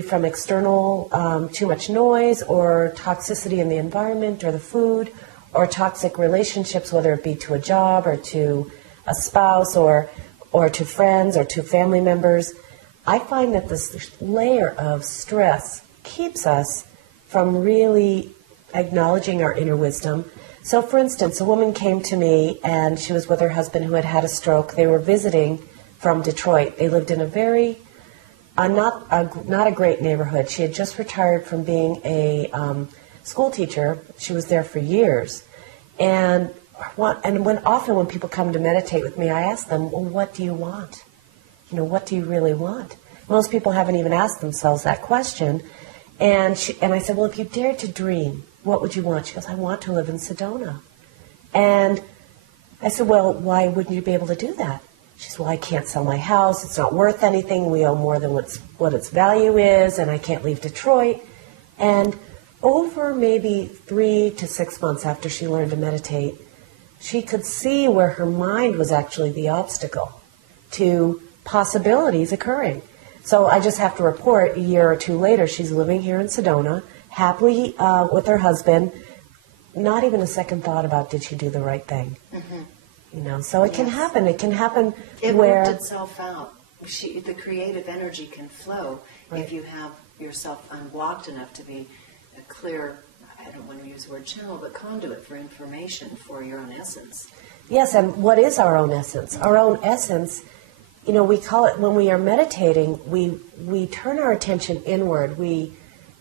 from external too much noise or toxicity in the environment or the food or toxic relationships, whether it be to a job or to a spouse or to friends or to family members. I find that this layer of stress keeps us from really acknowledging our inner wisdom. So, for instance, a woman came to me and she was with her husband who had had a stroke. They were visiting from Detroit. They lived in a very not a great neighborhood. She had just retired from being a school teacher. She was there for years. And often when people come to meditate with me, I ask them, well, what do you want? You know, what do you really want? Most people haven't even asked themselves that question. And I said, well, if you dared to dream, what would you want? She goes, I want to live in Sedona. And I said, well, why wouldn't you be able to do that? She said, well, I can't sell my house. It's not worth anything. We owe more than what its value is, and I can't leave Detroit. And over maybe 3 to 6 months after she learned to meditate, she could see where her mind was actually the obstacle to possibilities occurring. So I just have to report a year or two later, she's living here in Sedona, happily with her husband, not even a second thought about did she do the right thing. Mm-hmm. You know, so it can happen. It can happen it where... worked itself out. The creative energy can flow if you have yourself unblocked enough to be a clear, I don't want to use the word channel, but conduit for information for your own essence. Yes, and what is our own essence? Our own essence, you know, we call it, when we are meditating, we turn our attention inward. We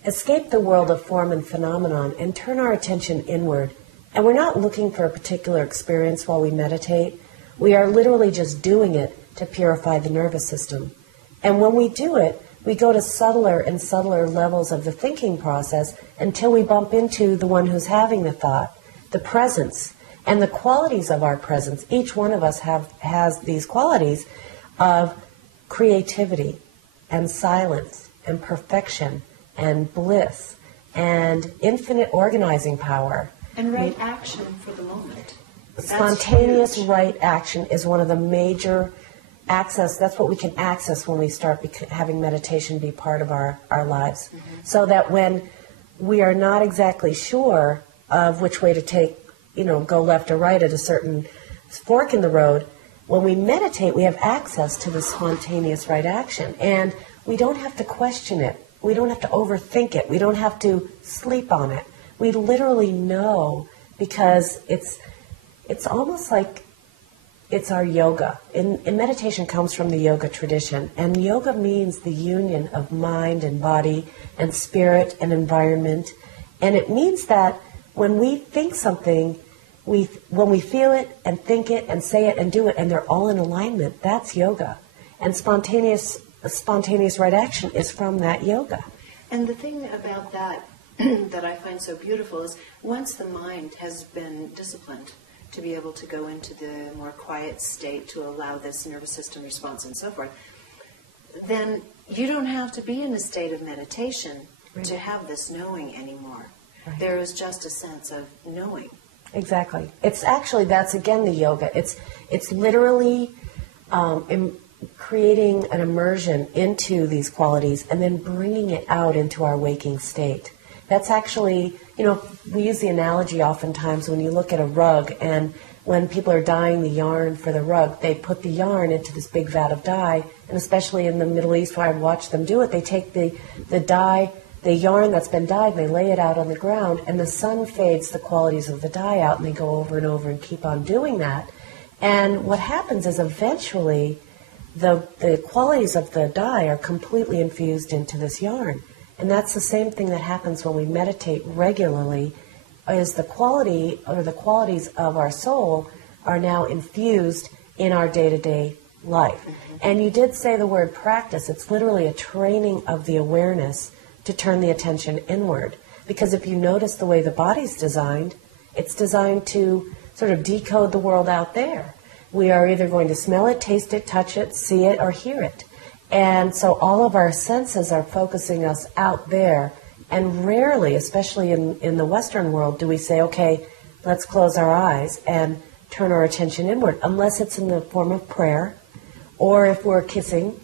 escape the world of form and phenomenon and turn our attention inward. And we're not looking for a particular experience while we meditate. We are literally just doing it to purify the nervous system. And when we do it, we go to subtler and subtler levels of the thinking process until we bump into the one who's having the thought, the presence, and the qualities of our presence. Each one of us has these qualities of creativity and silence and perfection and bliss and infinite organizing power. And right action for the moment. Spontaneous right action is one of the major access. That's what we can access when we start having meditation be part of our lives. Mm-hmm. So that when we are not exactly sure of which way to take, you know, go left or right at a certain fork in the road, when we meditate, we have access to the spontaneous right action. And we don't have to question it. We don't have to overthink it. We don't have to sleep on it. We literally know because it's almost like it's our yoga. And meditation comes from the yoga tradition. And yoga means the union of mind and body and spirit and environment. And it means that when we think something, when we feel it and think it and say it and do it, and they're all in alignment, that's yoga. And spontaneous right action is from that yoga. And the thing about that that I find so beautiful is once the mind has been disciplined to be able to go into the more quiet state to allow this nervous system response and so forth, then you don't have to be in a state of meditation to have this knowing anymore. Right. There is just a sense of knowing. Exactly. It's actually, that's again the yoga. It's literally creating an immersion into these qualities and then bringing it out into our waking state. That's actually, you know, we use the analogy oftentimes when you look at a rug, and when people are dyeing the yarn for the rug, they put the yarn into this big vat of dye, and especially in the Middle East where I've watched them do it, they take the dye, the yarn that's been dyed, and they lay it out on the ground, and the sun fades the qualities of the dye out, and they go over and over and keep on doing that. And what happens is eventually the qualities of the dye are completely infused into this yarn. And that's the same thing that happens when we meditate regularly, is the quality or the qualities of our soul are now infused in our day-to-day life. Mm-hmm. And you did say the word practice. It's literally a training of the awareness to turn the attention inward. Because if you notice the way the body's designed, it's designed to sort of decode the world out there. We are either going to smell it, taste it, touch it, see it, or hear it. And so all of our senses are focusing us out there. And rarely, especially in the Western world, do we say, okay, let's close our eyes and turn our attention inward, unless it's in the form of prayer, or if we're kissing,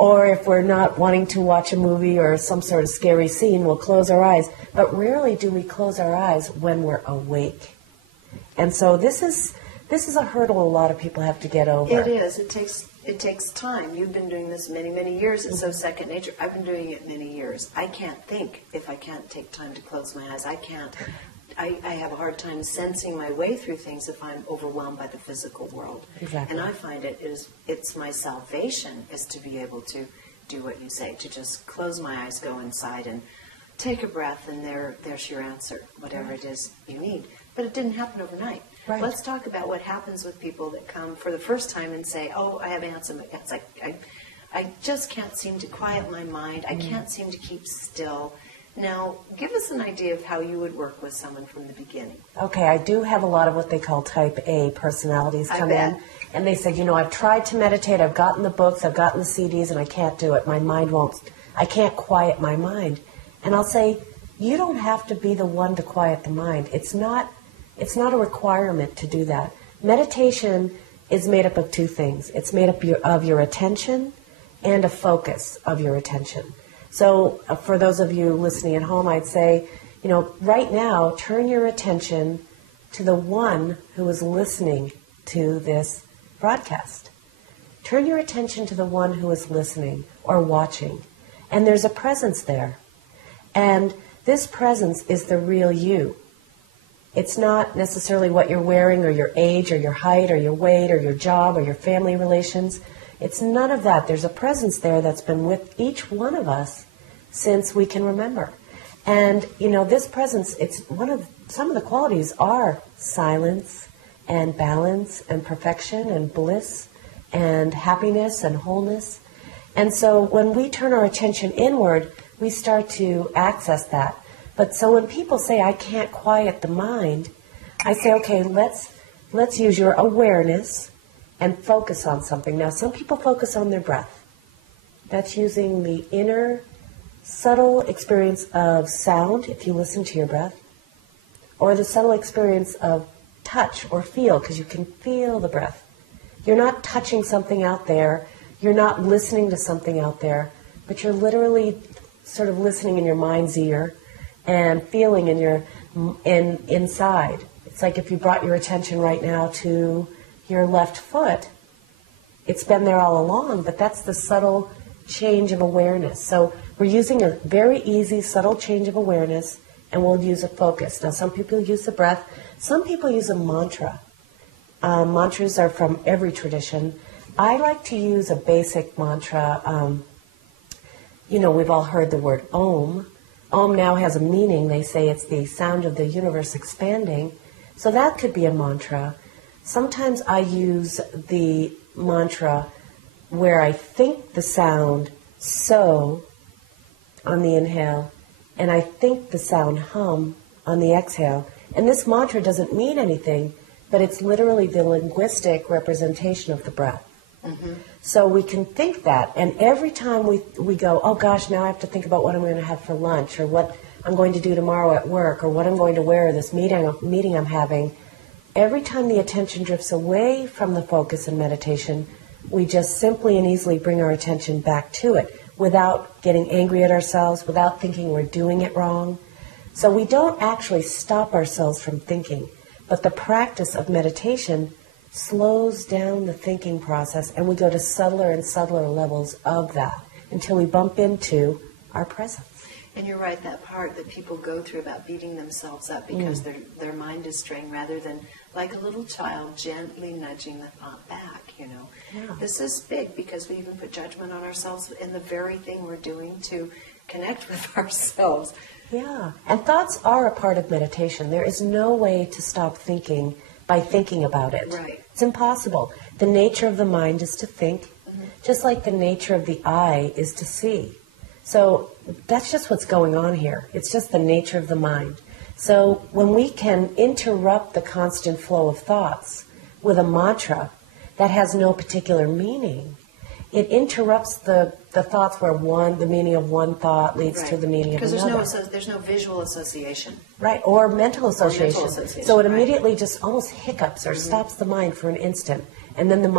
Or if we're not wanting to watch a movie or some sort of scary scene, we'll close our eyes. But rarely do we close our eyes when we're awake. And so this is a hurdle a lot of people have to get over. It is. It takes time. You've been doing this many, many years. It's so second nature. I've been doing it many years. I can't think if I can't take time to close my eyes. I can't. I have a hard time sensing my way through things if I'm overwhelmed by the physical world. Exactly. And I find it's my salvation is to be able to do what you say, to just close my eyes, go inside, and take a breath, and there's your answer, whatever it is you need. But it didn't happen overnight. Right. Let's talk about what happens with people that come for the first time and say, oh, I have asthma. It's like, I just can't seem to quiet my mind. I can't seem to keep still. Now, give us an idea of how you would work with someone from the beginning. Okay, I do have a lot of what they call type A personalities come in. And they say, I've tried to meditate, I've gotten the books, I've gotten the CDs, and I can't do it. I can't quiet my mind. And I'll say, you don't have to be the one to quiet the mind. It's not a requirement to do that. Meditation is made up of two things. It's made up of your attention and a focus of your attention. So for those of you listening at home, I'd say, right now, turn your attention to the one who is listening to this broadcast. Turn your attention to the one who is listening or watching. And there's a presence there. And this presence is the real you. It's not necessarily what you're wearing or your age or your height or your weight or your job or your family relations. It's none of that. There's a presence there that's been with each one of us since we can remember. And, this presence, some of the qualities are silence and balance and perfection and bliss and happiness and wholeness. And so when we turn our attention inward, we start to access that. But so when people say, I can't quiet the mind, I say, okay, let's use your awareness and focus on something. Now, some people focus on their breath. That's using the inner, subtle experience of sound, if you listen to your breath, or the subtle experience of touch or feel, because you can feel the breath. You're not touching something out there. You're not listening to something out there, but you're literally sort of listening in your mind's ear and feeling inside. It's like if you brought your attention right now to your left foot, it's been there all along, but that's the subtle change of awareness. So we're using a very easy, subtle change of awareness, and we'll use a focus. Now, some people use the breath. Some people use a mantra. Mantras are from every tradition. I like to use a basic mantra. We've all heard the word Om. Om now has a meaning. They say it's the sound of the universe expanding. So that could be a mantra. Sometimes I use the mantra where I think the sound so on the inhale, and I think the sound hum on the exhale. And this mantra doesn't mean anything, but it's literally the linguistic representation of the breath. Mm-hmm. So we can think that, and every time we go, oh gosh, now I have to think about what I'm going to have for lunch, or what I'm going to do tomorrow at work, or what I'm going to wear at this meeting I'm having, every time the attention drifts away from the focus in meditation, we just simply and easily bring our attention back to it without getting angry at ourselves, without thinking we're doing it wrong. So we don't actually stop ourselves from thinking, but the practice of meditation slows down the thinking process, and we go to subtler and subtler levels of that until we bump into our presence. And you're right, that part that people go through about beating themselves up because their mind is straying, rather than like a little child gently nudging the thought back, Yeah. This is big because we even put judgment on ourselves in the very thing we're doing to connect with ourselves. Yeah, and thoughts are a part of meditation. There is no way to stop thinking by thinking about it. Right. It's impossible. The nature of the mind is to think, just like the nature of the eye is to see. So that's just what's going on here. It's just the nature of the mind. So when we can interrupt the constant flow of thoughts with a mantra that has no particular meaning, it interrupts the thoughts where the meaning of one thought leads to the meaning of another. Because there's no visual association. Right, or mental association. So it immediately just almost hiccups or stops the mind for an instant, and then the mind